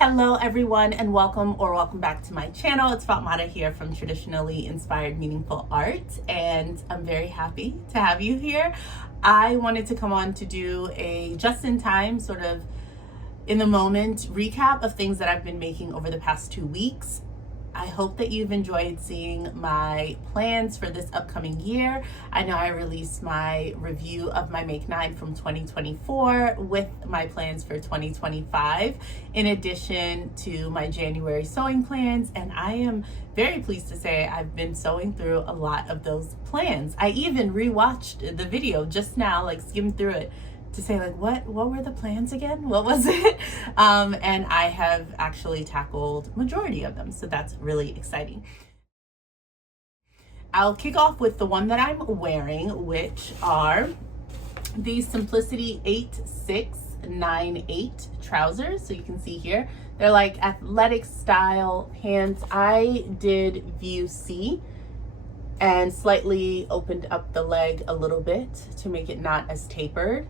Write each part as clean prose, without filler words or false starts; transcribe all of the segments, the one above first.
Hello everyone and welcome back to my channel. It's Fatmata here from Traditionally Inspired Meaningful Art, and I'm very happy to have you here. I wanted to come on to do a just-in-time, sort of in the moment recap of things that I've been making over the past 2 weeks. I hope that you've enjoyed seeing my plans for this upcoming year. I know I released my review of my Make 9 from 2024 with my plans for 2025, in addition to my January sewing plans. And I am very pleased to say I've been sewing through a lot of those plans. I even rewatched the video just now, like skimmed through it, to say like, what were the plans again? What was it? And I have actually tackled majority of them. So that's really exciting. I'll kick off with the one that I'm wearing, which are the Simplicity 8698 trousers. So you can see here, they're like athletic style pants. I did view C and slightly opened up the leg a little bit to make it not as tapered.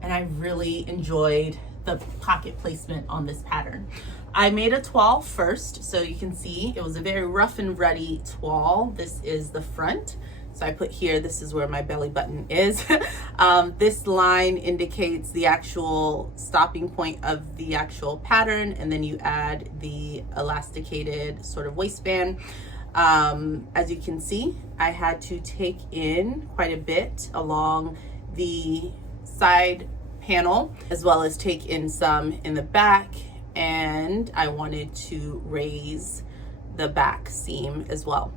And I really enjoyed the pocket placement on this pattern. I made a toile first, so you can see it was a very rough and ready toile. This is the front. So I put here, this is where my belly button is. This line indicates the actual stopping point of the actual pattern, and then you add the elasticated sort of waistband. As you can see, I had to take in quite a bit along the side panel, as well as take in some in the back, and I wanted to raise the back seam as well.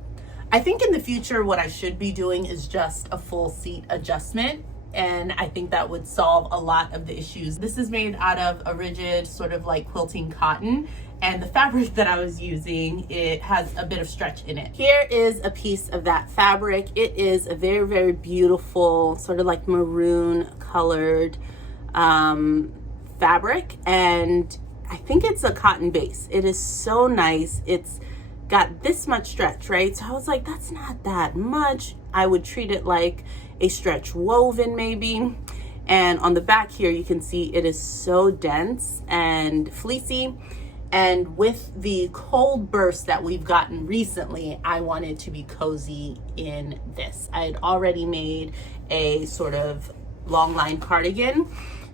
I think in the future what I should be doing is just a full seat adjustment, and I think that would solve a lot of the issues. This is made out of a rigid sort of like quilting cotton, and the fabric that I was using, it has a bit of stretch in it. Here is a piece of that fabric. It is a very, very beautiful sort of like maroon colored fabric, and I think it's a cotton base. It is so nice. It's got this much stretch, right? So I was like, that's not that much. I would treat it like a stretch woven maybe. And on the back here, you can see it is so dense and fleecy. And with the cold burst that we've gotten recently, I wanted to be cozy in this. I had already made a sort of long line cardigan,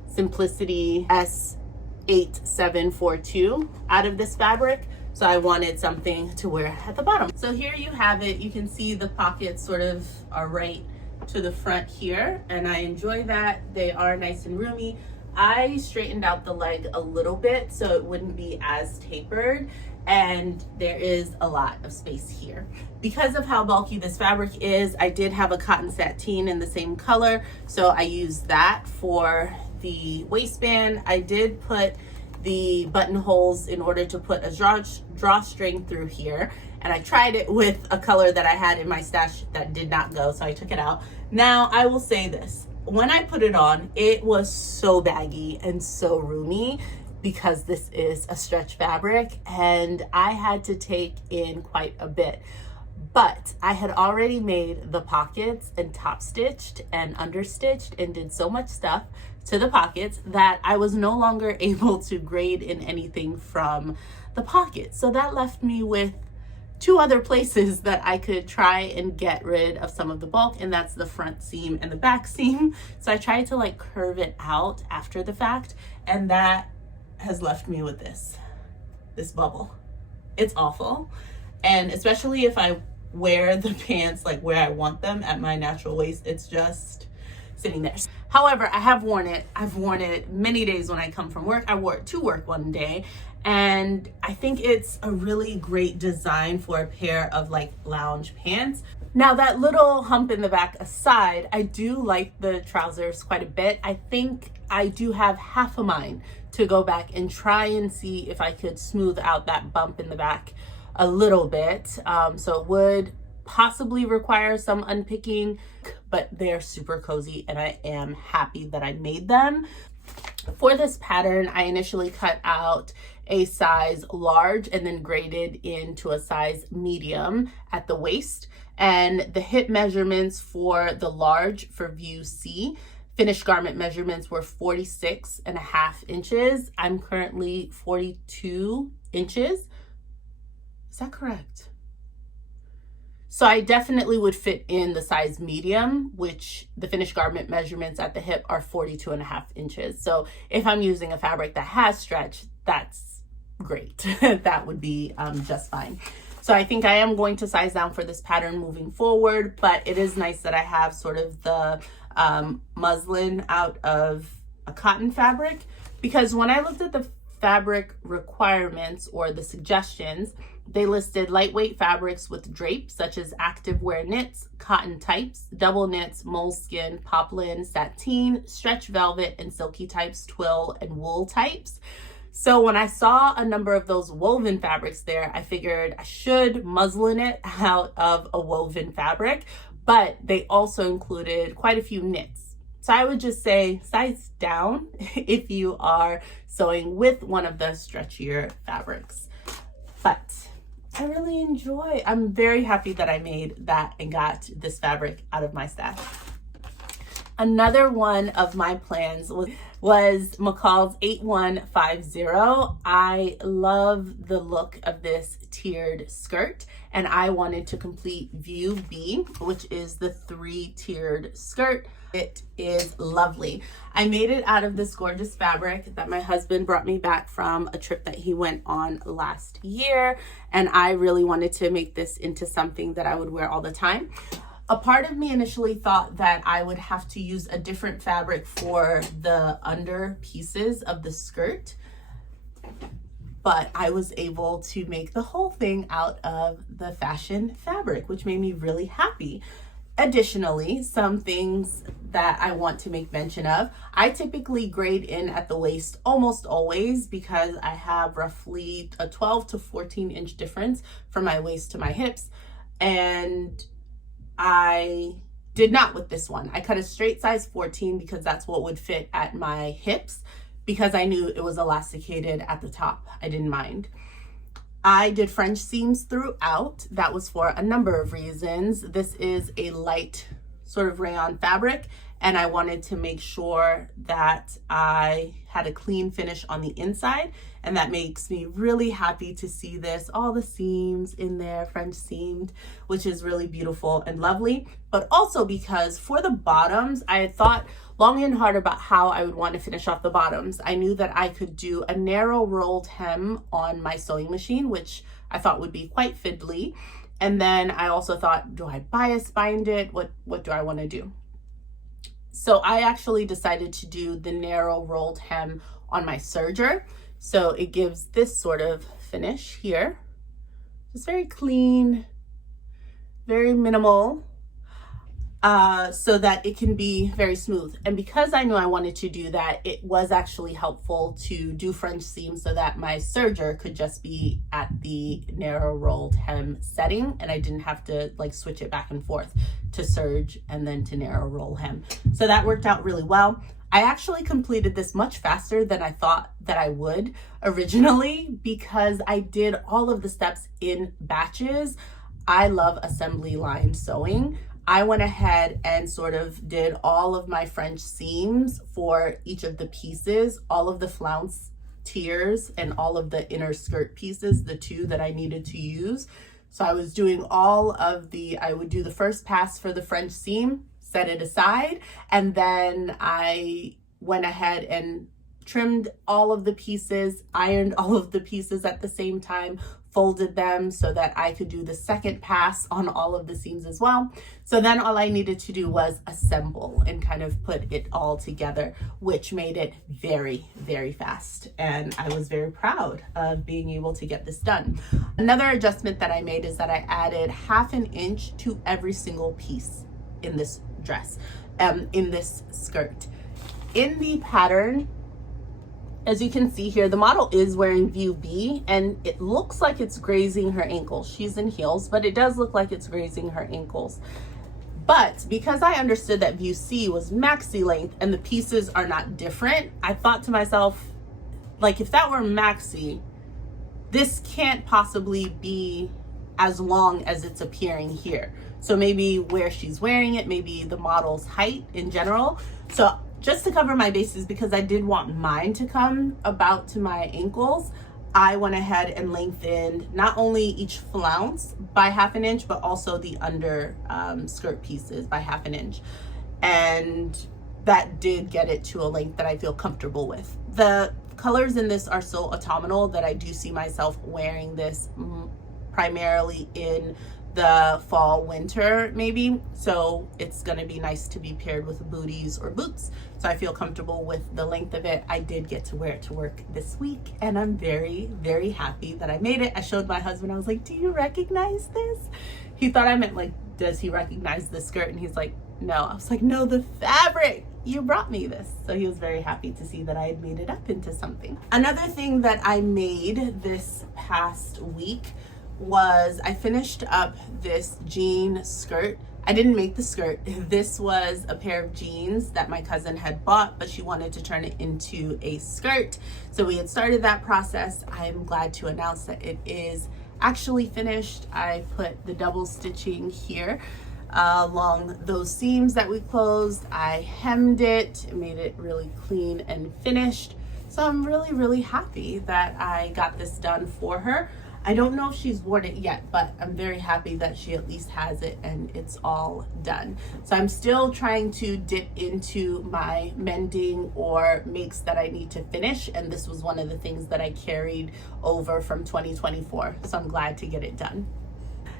Simplicity S8742, out of this fabric. So I wanted something to wear at the bottom. So here you have it. You can see the pockets sort of are right to the front here, and I enjoy that. They are nice and roomy. I straightened out the leg a little bit so it wouldn't be as tapered, and there is a lot of space here. Because of how bulky this fabric is, I did have a cotton sateen in the same color, so I used that for the waistband. I did put the buttonholes in order to put a drawstring through here, and I tried it with a color that I had in my stash that did not go, so I took it out. Now I will say this, when I put it on, it was so baggy and so roomy because this is a stretch fabric, and I had to take in quite a bit. But I had already made the pockets and top stitched and understitched and did so much stuff to the pockets that I was no longer able to grade in anything from the pockets. So that left me with 2 other places that I could try and get rid of some of the bulk, and that's the front seam and the back seam. So I tried to like curve it out after the fact, and that has left me with this bubble. It's awful. And especially if I wear the pants like where I want them at my natural waist, it's just sitting there. However, I have worn it. I've worn it many days when I come from work. I wore it to work one day, and I think it's a really great design for a pair of like lounge pants. Now, that little hump in the back aside, I do like the trousers quite a bit. I think I do have half a mind to go back and try and see if I could smooth out that bump in the back a little bit. So it would possibly require some unpicking, but they're super cozy, and I am happy that I made them. For this pattern, I initially cut out a size large and then graded into a size medium at the waist, and the hip measurements for the large for view C finished garment measurements were 46.5 inches. I'm currently 42 inches. Is that correct? So I definitely would fit in the size medium, which the finished garment measurements at the hip are 42.5 inches. So if I'm using a fabric that has stretch, that's great. That would be just fine. So I think I am going to size down for this pattern moving forward, but it is nice that I have sort of the muslin out of a cotton fabric, because when I looked at the fabric requirements or the suggestions, they listed lightweight fabrics with drapes such as activewear knits, cotton types, double knits, moleskin, poplin, sateen, stretch velvet, and silky types, twill, and wool types. So when I saw a number of those woven fabrics there, I figured I should muslin it out of a woven fabric, but they also included quite a few knits. So I would just say size down if you are sewing with one of the stretchier fabrics. But I really enjoy, I'm very happy that I made that and got this fabric out of my stash. Another one of my plans was McCall's 8150. I love the look of this tiered skirt, and I wanted to complete view B, which is the 3-tiered skirt. It is lovely. I made it out of this gorgeous fabric that my husband brought me back from a trip that he went on last year, and I really wanted to make this into something that I would wear all the time. A part of me initially thought that I would have to use a different fabric for the under pieces of the skirt, but I was able to make the whole thing out of the fashion fabric, which made me really happy. Additionally, some things that I want to make mention of, I typically grade in at the waist almost always because I have roughly a 12 to 14 inch difference from my waist to my hips, and I did not with this one. I cut a straight size 14 because that's what would fit at my hips, because I knew it was elasticated at the top. I didn't mind. I did French seams throughout. That was for a number of reasons. This is a light sort of rayon fabric, and I wanted to make sure that I had a clean finish on the inside, and that makes me really happy to see this, all the seams in there, French seamed, which is really beautiful and lovely. But also because for the bottoms, I had thought long and hard about how I would want to finish off the bottoms. I knew that I could do a narrow rolled hem on my sewing machine, which I thought would be quite fiddly. And then I also thought, do I bias bind it? What do I want to do? So I actually decided to do the narrow rolled hem on my serger. So it gives this sort of finish here. It's very clean, very minimal, so that it can be very smooth. And because I knew I wanted to do that, it was actually helpful to do French seam so that my serger could just be at the narrow rolled hem setting, and I didn't have to like switch it back and forth to serge and then to narrow roll hem. So that worked out really well. I actually completed this much faster than I thought that I would originally because I did all of the steps in batches. I love assembly line sewing. I went ahead and sort of did all of my French seams for each of the pieces, all of the flounce tiers and all of the inner skirt pieces, the 2 that I needed to use. So I was doing all of I would do the first pass for the French seam, set it aside, and then I went ahead and trimmed all of the pieces, ironed all of the pieces at the same time, folded them so that I could do the second pass on all of the seams as well. So then all I needed to do was assemble and kind of put it all together, which made it very, very fast. And I was very proud of being able to get this done. Another adjustment that I made is that I added 1/2 inch to every single piece in this dress, in this skirt. In the pattern, as you can see here, the model is wearing view B, and it looks like it's grazing her ankles. She's in heels, but it does look like it's grazing her ankles. But because I understood that view C was maxi length and the pieces are not different, I thought to myself, like, if that were maxi, this can't possibly be as long as it's appearing here. So maybe where she's wearing it, maybe the model's height in general. So just to cover my bases, because I did want mine to come about to my ankles, I went ahead and lengthened not only each flounce by 1/2 inch, but also the under skirt pieces by 1/2 inch. And that did get it to a length that I feel comfortable with. The colors in this are so autumnal that I do see myself wearing this primarily in the fall winter maybe, so it's gonna be nice to be paired with booties or boots, so I feel comfortable with the length of it. I did get to wear it to work this week, and I'm very, very happy that I made it. I showed my husband, I was like, do you recognize this? He thought I meant like, does he recognize the skirt? And he's like, no. I was like, no, the fabric, you brought me this. So he was very happy to see that I had made it up into something. Another thing that I made this past week was I finished up this jean skirt. I didn't make the skirt. This was a pair of jeans that my cousin had bought, but she wanted to turn it into a skirt. So we had started that process. I'm glad to announce that it is actually finished. I put the double stitching here along those seams that we closed. I hemmed it, made it really clean and finished. So I'm really, really happy that I got this done for her. I don't know if she's worn it yet, but I'm very happy that she at least has it and it's all done. So I'm still trying to dip into my mending or makes that I need to finish. And this was one of the things that I carried over from 2024. So I'm glad to get it done.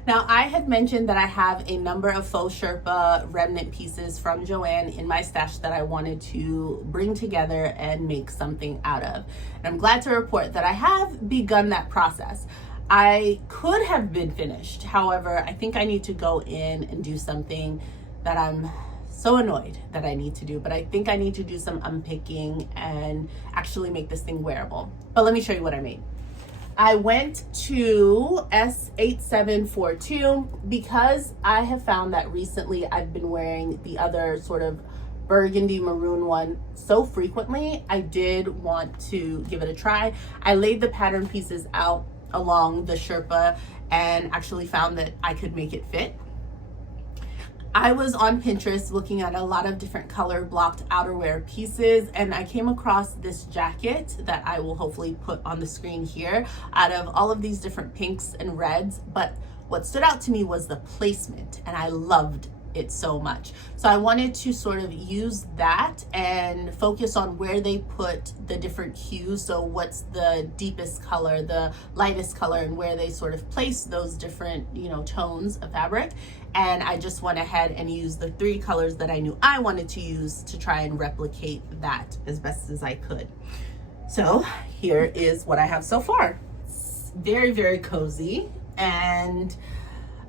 Now, I had mentioned that I have a number of faux Sherpa remnant pieces from Joann in my stash that I wanted to bring together and make something out of. And I'm glad to report that I have begun that process. I could have been finished. However, I think I need to go in and do something that I'm so annoyed that I need to do, but I think I need to do some unpicking and actually make this thing wearable. But let me show you what I made. I went to S8742 because I have found that recently I've been wearing the other sort of burgundy maroon one so frequently. I did want to give it a try. I laid the pattern pieces out along the Sherpa and actually found that I could make it fit. I was on Pinterest looking at a lot of different color blocked outerwear pieces, and I came across this jacket that I will hopefully put on the screen here out of all of these different pinks and reds. But what stood out to me was the placement, and I loved it so much. So I wanted to sort of use that and focus on where they put the different hues. So what's the deepest color, the lightest color, and where they sort of place those different, tones of fabric. And I just went ahead and used the 3 colors that I knew I wanted to use to try and replicate that as best as I could. So here is what I have so far. It's very, very cozy, and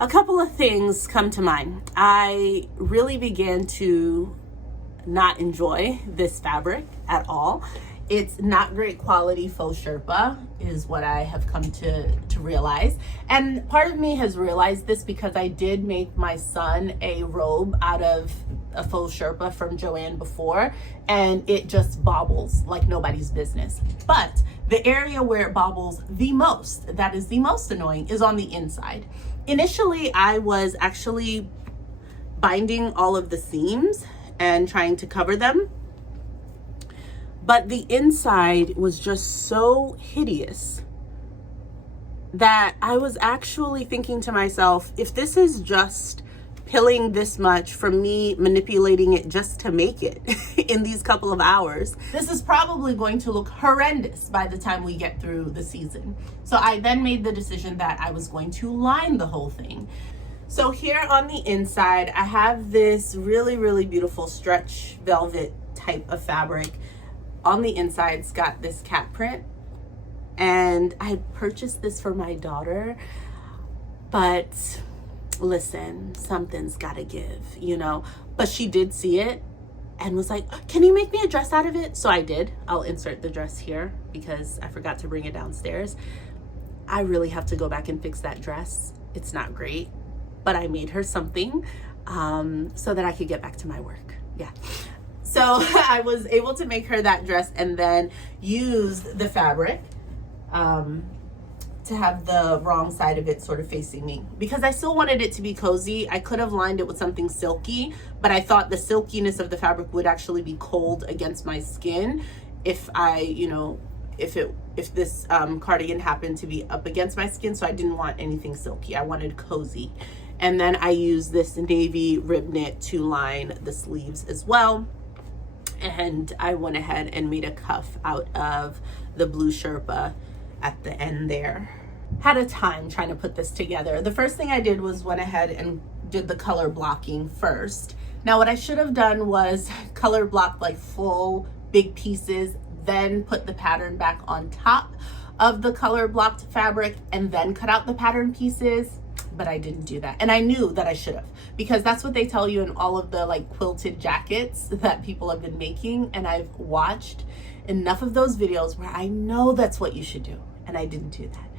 a couple of things come to mind. I really began to not enjoy this fabric at all. It's not great quality faux Sherpa is what I have come to realize. And part of me has realized this because I did make my son a robe out of a faux Sherpa from Joann before, and it just bobbles like nobody's business. But the area where it bobbles the most, that is the most annoying, is on the inside. Initially, I was actually binding all of the seams and trying to cover them, but the inside was just so hideous that I was actually thinking to myself, if this is just pilling this much from me manipulating it just to make it in these couple of hours, this is probably going to look horrendous by the time we get through the season. So I then made the decision that I was going to line the whole thing. So here on the inside, I have this really, really beautiful stretch velvet type of fabric. On the inside, it's got this cat print, and I purchased this for my daughter, but listen, something's gotta give, but she did see it and was like, can you make me a dress out of it? So I did. I'll insert the dress here because I forgot to bring it downstairs. I really have to go back and fix that dress. It's not great, but I made her something so that I could get back to my work. Yeah. So I was able to make her that dress and then use the fabric to have the wrong side of it sort of facing me because I still wanted it to be cozy. I could have lined it with something silky, but I thought the silkiness of the fabric would actually be cold against my skin if I, you know, if this cardigan happened to be up against my skin. So I didn't want anything silky. I wanted cozy. And then I used this navy rib knit to line the sleeves as well. And I went ahead and made a cuff out of the blue Sherpa at the end there. Had a time trying to put this together. The first thing I did was went ahead and did the color blocking first. Now what I should have done was color block like full big pieces, then put the pattern back on top of the color blocked fabric and then cut out the pattern pieces, but I didn't do that. And I knew that I should have, because that's what they tell you in all of the like quilted jackets that people have been making. And I've watched enough of those videos where I know that's what you should do. And I didn't do that.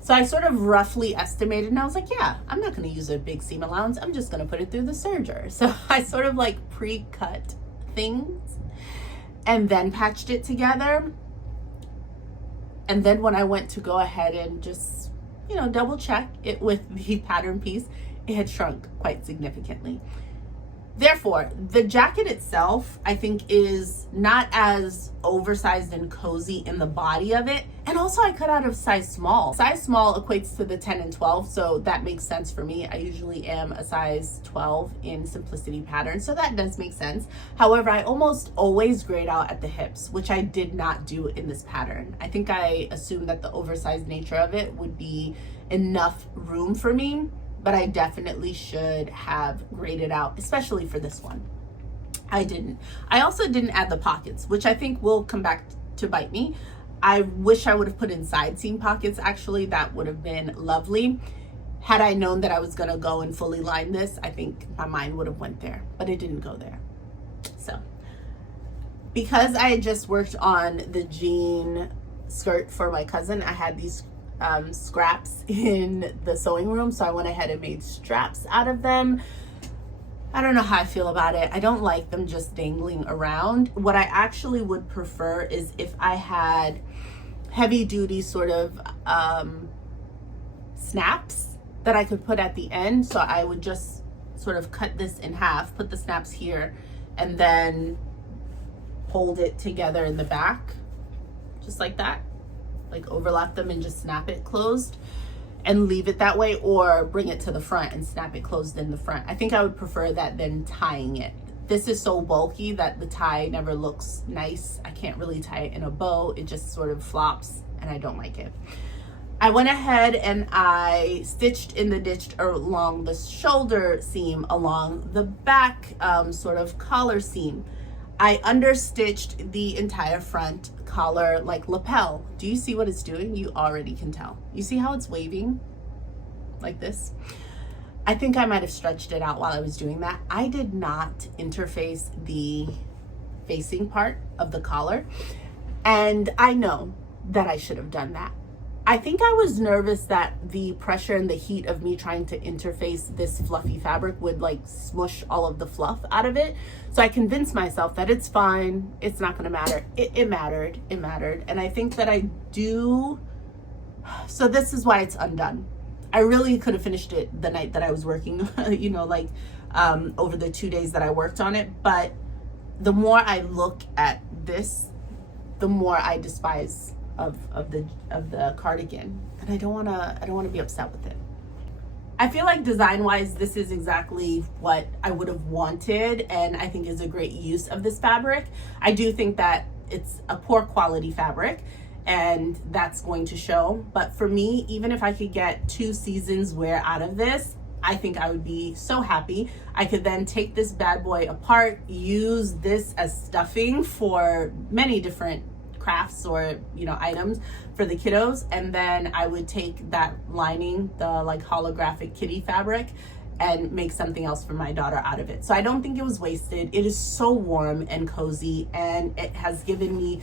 So I sort of roughly estimated and I was like, yeah, I'm not gonna use a big seam allowance. I'm just gonna put it through the serger. So I sort of like pre-cut things and then patched it together. And then when I went to go ahead and just, you know, double check it with the pattern piece, it had shrunk quite significantly. Therefore, the jacket itself, I think, is not as oversized and cozy in the body of it. And also I cut out of size small. Size small equates to the 10 and 12, so that makes sense for me. I usually am a size 12 in simplicity pattern, so that does make sense. However, I almost always grade out at the hips, which I did not do in this pattern. I think I assumed that the oversized nature of it would be enough room for me, but I definitely should have graded out, especially for this one. I didn't. I also didn't add the pockets, which I think will come back to bite me. I wish I would have put in side seam pockets. Actually, that would have been lovely. Had I known that I was gonna go and fully line this, I think my mind would have went there, but it didn't go there. So, because I had just worked on the jean skirt for my cousin, I had these scraps in the sewing room, so I went ahead and made straps out of them. I don't know how I feel about it. I don't like them just dangling around. What I actually would prefer is if I had heavy duty sort of snaps that I could put at the end. So I would just sort of cut this in half, put the snaps here, and then hold it together in the back, just like that. Like overlap them and just snap it closed and leave it that way, or bring it to the front and snap it closed in the front. I think I would prefer that than tying it. This is so bulky that the tie never looks nice. I can't really tie it in a bow. It just sort of flops and I don't like it. I went ahead and I stitched in the ditch along the shoulder seam, along the back sort of collar seam. I understitched the entire front collar like lapel. Do you see what it's doing? You already can tell. You see how it's waving like this? I think I might have stretched it out while I was doing that. I did not interface the facing part of the collar, and I know that I should have done that. I think I was nervous that the pressure and the heat of me trying to interface this fluffy fabric would like smush all of the fluff out of it. So I convinced myself that it's fine, it's not gonna matter. It mattered. And I think that I do. So this is why it's undone. I really could have finished it the night that I was working, you know, like over the 2 days that I worked on it. But the more I look at this, the more I despise of the cardigan, and I don't want to be upset with it. I feel like design wise this is exactly what I would have wanted, and I think is a great use of this fabric. I do think that it's a poor quality fabric, and that's going to show, but for me, even if I could get 2 seasons wear out of this, I think I would be so happy. I could then take this bad boy apart, use this as stuffing for many different crafts or, you know, items for the kiddos, and then I would take that lining, the like holographic kitty fabric, and make something else for my daughter out of it. So I don't think it was wasted. It is so warm and cozy, and it has given me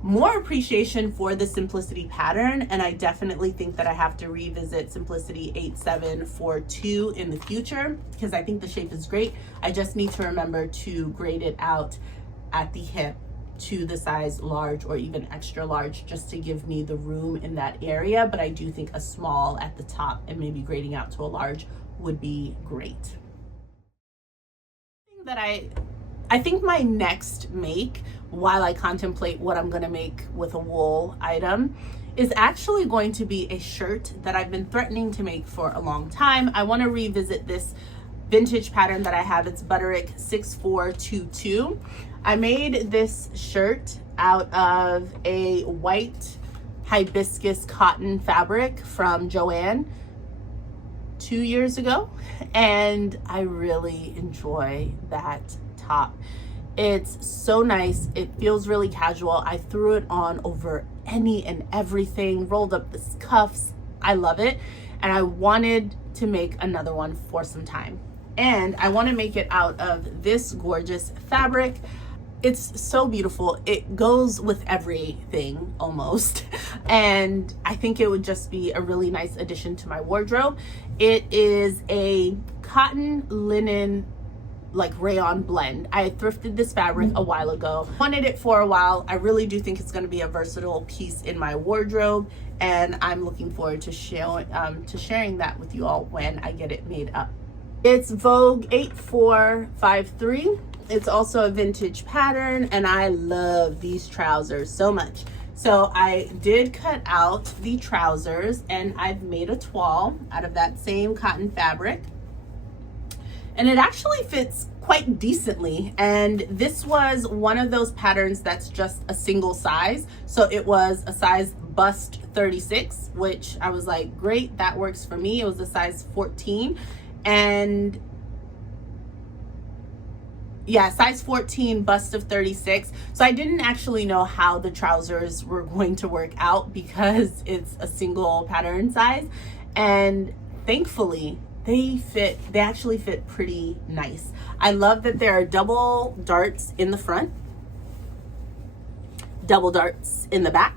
more appreciation for the simplicity pattern, and I definitely think that I have to revisit simplicity 8742 in the future, because I think the shape is great. I just need to remember to grade it out at the hip to the size large or even extra large, just to give me the room in that area. But I do think a small at the top and maybe grading out to a large would be great. That I think my next make, while I contemplate what I'm gonna make with a wool item, is actually going to be a shirt that I've been threatening to make for a long time. I want to revisit this vintage pattern that I have. It's Butterick 6422. I made this shirt out of a white hibiscus cotton fabric from Joann 2 years ago, and I really enjoy that top. It's so nice. It feels really casual. I threw it on over any and everything, rolled up the cuffs. I love it, and I wanted to make another one for some time, and I want to make it out of this gorgeous fabric. It's so beautiful. It goes with everything almost, and I think it would just be a really nice addition to my wardrobe. It is a cotton linen like rayon blend. I thrifted this fabric a while ago, wanted it for a while. I really do think it's going to be a versatile piece in my wardrobe, and I'm looking forward to sharing that with you all when I get it made up. It's Vogue 8453. It's also a vintage pattern, and I love these trousers so much. So I did cut out the trousers, and I've made a toile out of that same cotton fabric, and it actually fits quite decently. And this was one of those patterns that's just a single size. So it was a size bust 36, which I was like, great, that works for me. It was a size 14, and yeah, size 14, bust of 36. So I didn't actually know how the trousers were going to work out because it's a single pattern size, and thankfully they actually fit pretty nice. I love that there are double darts in the front, double darts in the back.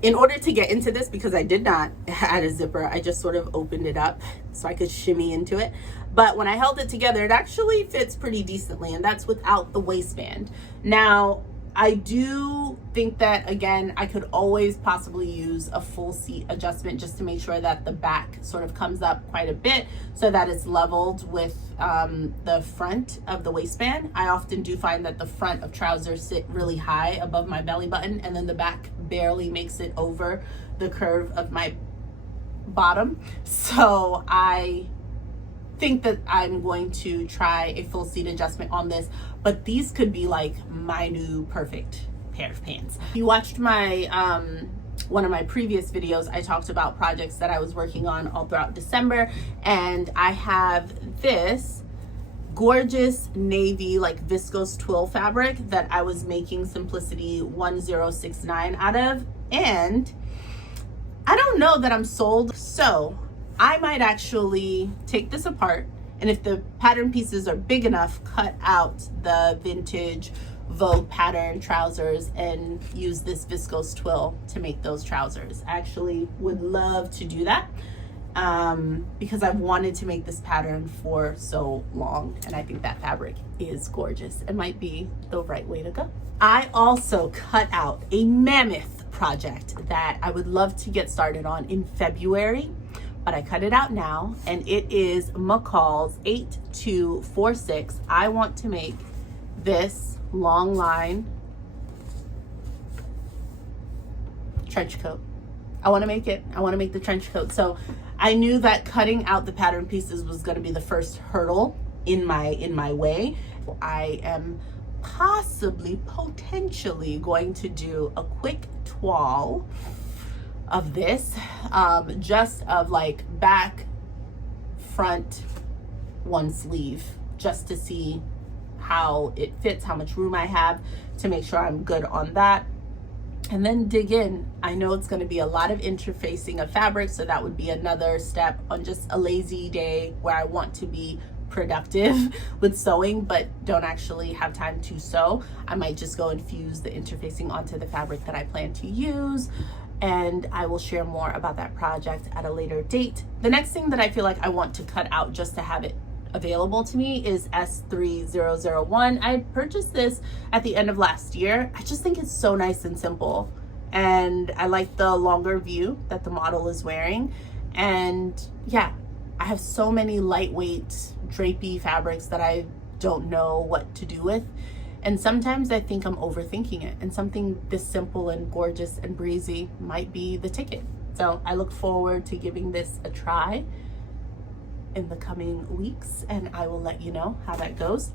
In order to get into this, because I did not add a zipper, I just sort of opened it up so I could shimmy into it. But when I held it together, it actually fits pretty decently, and that's without the waistband. Now, I do think that, again, I could always possibly use a full seat adjustment just to make sure that the back sort of comes up quite a bit so that it's leveled with the front of the waistband. I often do find that the front of trousers sit really high above my belly button, and then the back barely makes it over the curve of my bottom. So I think that I'm going to try a full seat adjustment on this, but these could be like my new perfect pair of pants. If you watched my one of my previous videos, I talked about projects that I was working on all throughout December, and I have this gorgeous navy like viscose twill fabric that I was making Simplicity 1069 out of, and I don't know that I'm sold, so I might actually take this apart, and if the pattern pieces are big enough, cut out the vintage Vogue pattern trousers and use this viscose twill to make those trousers. I actually would love to do that because I've wanted to make this pattern for so long, and I think that fabric is gorgeous and might be the right way to go. I also cut out a mammoth project that I would love to get started on in February, but I cut it out now, and it is McCall's 8246. I want to make this long line trench coat. I want to make it. I want to make the trench coat. So I knew that cutting out the pattern pieces was going to be the first hurdle in my way. I am potentially going to do a quick toile of this, just of like back, front, one sleeve, just to see how it fits, how much room I have, to make sure I'm good on that, and then dig in. I know it's going to be a lot of interfacing of fabric, so that would be another step on just a lazy day where I want to be productive with sewing but don't actually have time to sew. I might just go and fuse the interfacing onto the fabric that I plan to use, and I will share more about that project at a later date. The next thing that I feel like I want to cut out just to have it available to me is S3001. I purchased this at the end of last year. I just think it's so nice and simple. And I like the longer view that the model is wearing. And yeah, I have so many lightweight drapey fabrics that I don't know what to do with. And sometimes I think I'm overthinking it, and something this simple and gorgeous and breezy might be the ticket. So I look forward to giving this a try in the coming weeks, and I will let you know how that goes.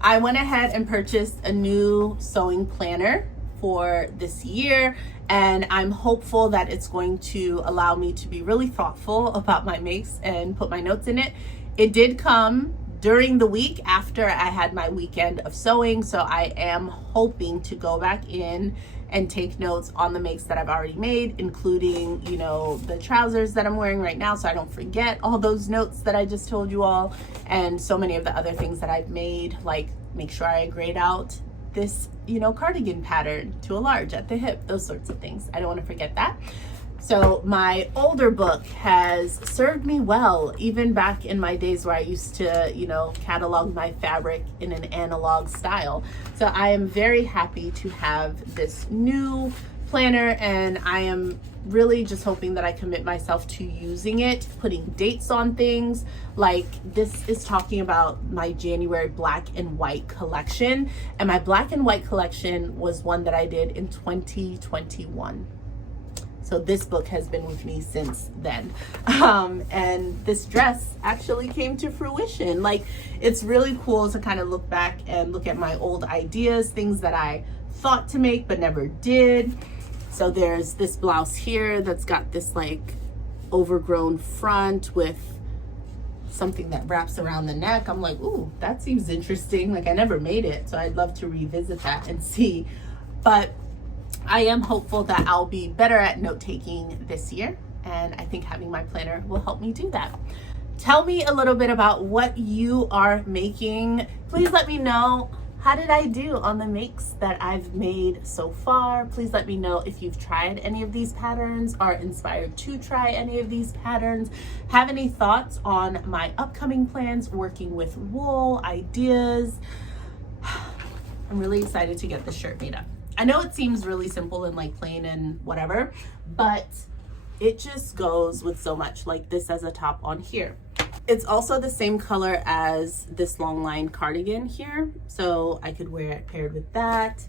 I went ahead and purchased a new sewing planner for this year, and I'm hopeful that it's going to allow me to be really thoughtful about my makes and put my notes in it. It did come during the week after I had my weekend of sewing, so I am hoping to go back in and take notes on the makes that I've already made, including, you know, the trousers that I'm wearing right now, so I don't forget all those notes that I just told you all, and so many of the other things that I've made, like make sure I grade out this, you know, cardigan pattern to a large at the hip, those sorts of things. I don't want to forget that. So my older book has served me well, even back in my days where I used to, you know, catalog my fabric in an analog style. So I am very happy to have this new planner, and I am really just hoping that I commit myself to using it, putting dates on things. Like this is talking about my January black and white collection, and my black and white collection was one that I did in 2021. So this book has been with me since then. And this dress actually came to fruition. Like, it's really cool to kind of look back and look at my old ideas, things that I thought to make but never did. So there's this blouse here that's got this like overgrown front with something that wraps around the neck. I'm like, ooh, that seems interesting. Like, I never made it, so I'd love to revisit that and see. But I am hopeful that I'll be better at note-taking this year, and I think having my planner will help me do that. Tell me a little bit about what you are making. Please let me know, how did I do on the makes that I've made so far? Please let me know if you've tried any of these patterns, are inspired to try any of these patterns, have any thoughts on my upcoming plans working with wool, ideas. I'm really excited to get this shirt made up. I know it seems really simple and like plain and whatever, but it just goes with so much, like this as a top on here. It's also the same color as this long line cardigan here, so I could wear it paired with that.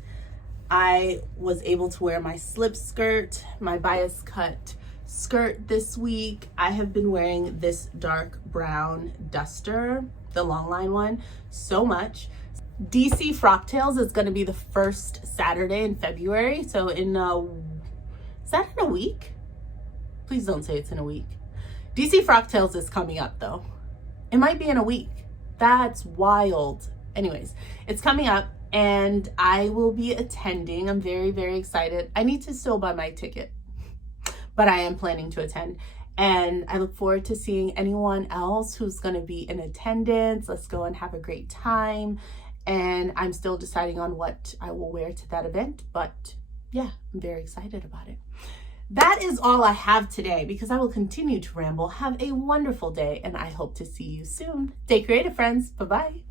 I was able to wear my slip skirt, my bias cut skirt this week. I have been wearing this dark brown duster, the long line one, so much. DC Frocktails is going to be the first Saturday in February. So is that in a week? Please don't say it's in a week. DC Frocktails is coming up though. It might be in a week. That's wild. Anyways, it's coming up and I will be attending. I'm very, very excited. I need to still buy my ticket, but I am planning to attend. And I look forward to seeing anyone else who's going to be in attendance. Let's go and have a great time. And I'm still deciding on what I will wear to that event, but yeah, I'm very excited about it. That is all I have today, because I will continue to ramble. Have a wonderful day, and I hope to see you soon. Stay creative, friends. Bye-bye.